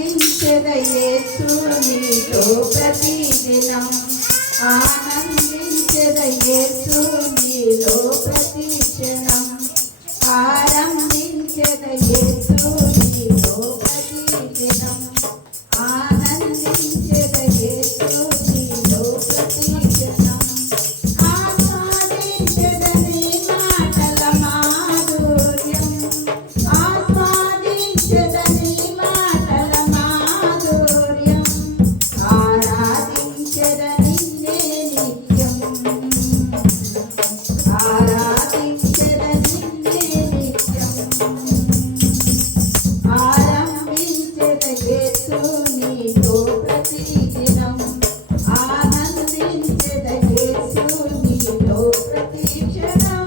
యేసు నీతో ప్రతిదినం యేసు నీలో ప్రతి క్షణం యేసు నీలో ప్రతిదినం యేసు నీలో ప్రతి క్షణం ఆస్వాదించెదని మాటల మాధుర్యం ఆస్వాదించెదని మాటల మాధుర్యం ఆరాధించెదని నిత్యం ఆరాధించెదని నిత్యం యేసు నీతో ప్రతిదినం యేసు నీలో ప్రతి క్షణం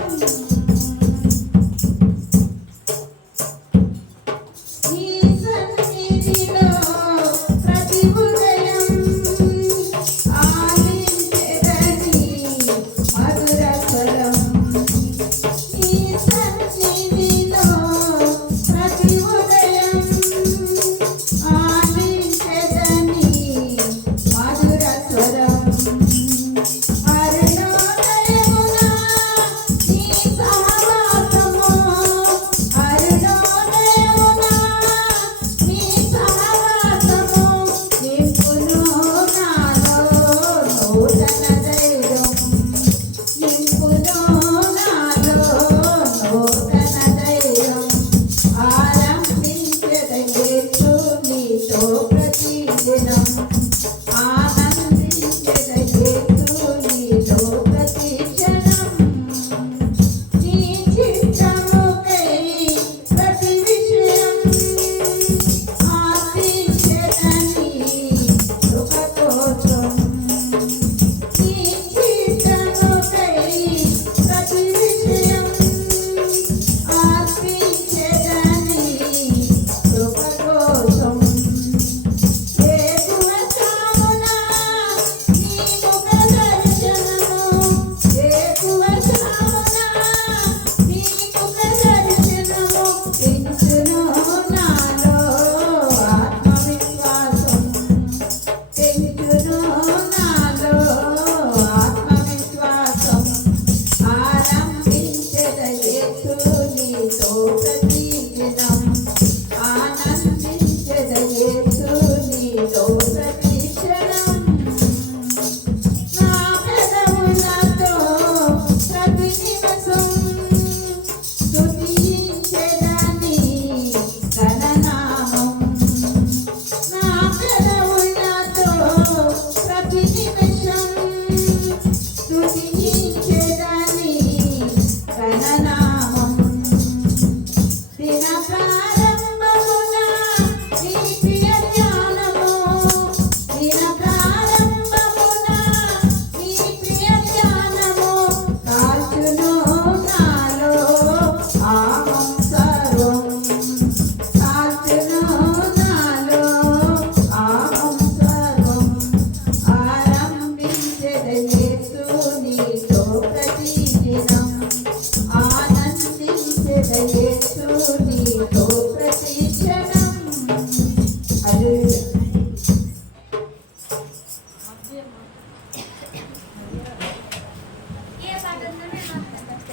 నీ సన్నిధిలో ప్రతి ఉదయం ఆలించెదని మధుర స్వరం నీ సన్నిధిలో ప్రతి ఉదయం ఆలించెదని మధుర స్వరం అరుణోదయమున నీ సహవాసము అరుణోదయమున నీ సహవాసము నింపును నాలో నూతన ధైర్యం నింపును నాలో నూతన ధైర్యం యేసు నీతో ప్రతిదినం